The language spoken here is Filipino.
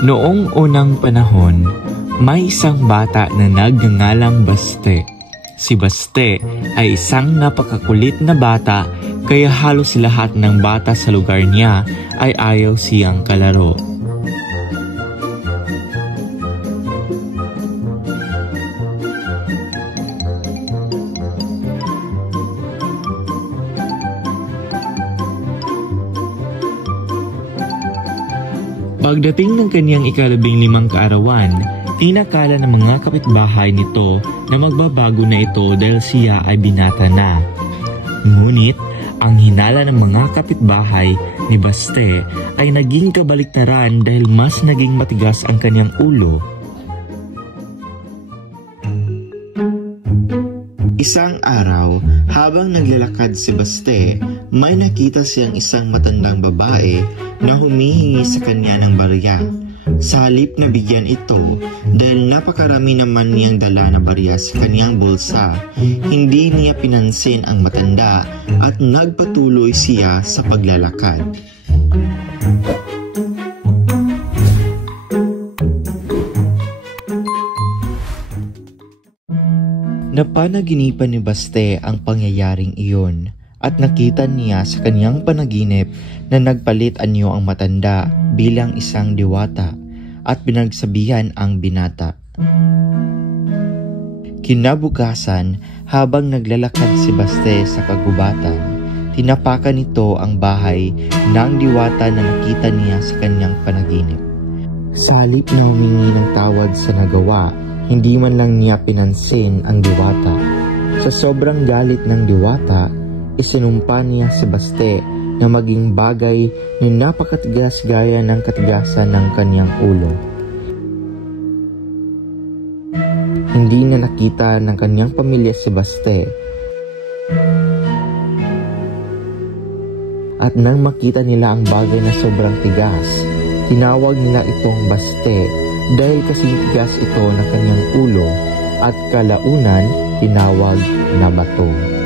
Noong unang panahon, may isang bata na nagngangalang Baste. Si Baste ay isang napakakulit na bata, kaya halos lahat ng bata sa lugar niya ay ayaw siyang kalaro. Pagdating ng kanyang ika-15 kaarawan, tinakala ng mga kapitbahay nito na magbabago na ito dahil siya ay binata na. Ngunit, ang hinala ng mga kapitbahay ni Baste ay naging kabaliktaran dahil mas naging matigas ang kanyang ulo. Isang araw, habang naglalakad si Baste, may nakita siyang isang matandang babae na humihingi sa kanya ng barya. Sa halip na bigyan ito, dahil napakarami naman niyang dala na barya sa kanyang bulsa, hindi niya pinansin ang matanda at nagpatuloy siya sa paglalakad. Napanaginipan ni Baste ang pangyayaring iyon at nakita niya sa kanyang panaginip na nagpalit anyo ang matanda bilang isang diwata at pinagsabihan ang binata. Kinabukasan, habang naglalakad si Baste sa kagubatan, tinapakan nito ang bahay ng diwata na nakita niya sa kanyang panaginip. Sa halip na humingi ng tawad sa nagawa, hindi man lang niya pinansin ang diwata. Sa sobrang galit ng diwata, isinumpa niya si Baste na maging bagay na napakatigas gaya ng katigasan ng kanyang ulo. Hindi na nakita ng kanyang pamilya si Baste. At nang makita nila ang bagay na sobrang tigas, tinawag nila itong Baste dahil kasing tigas ito ng kanyang ulo at kalaunan tinawag na bato.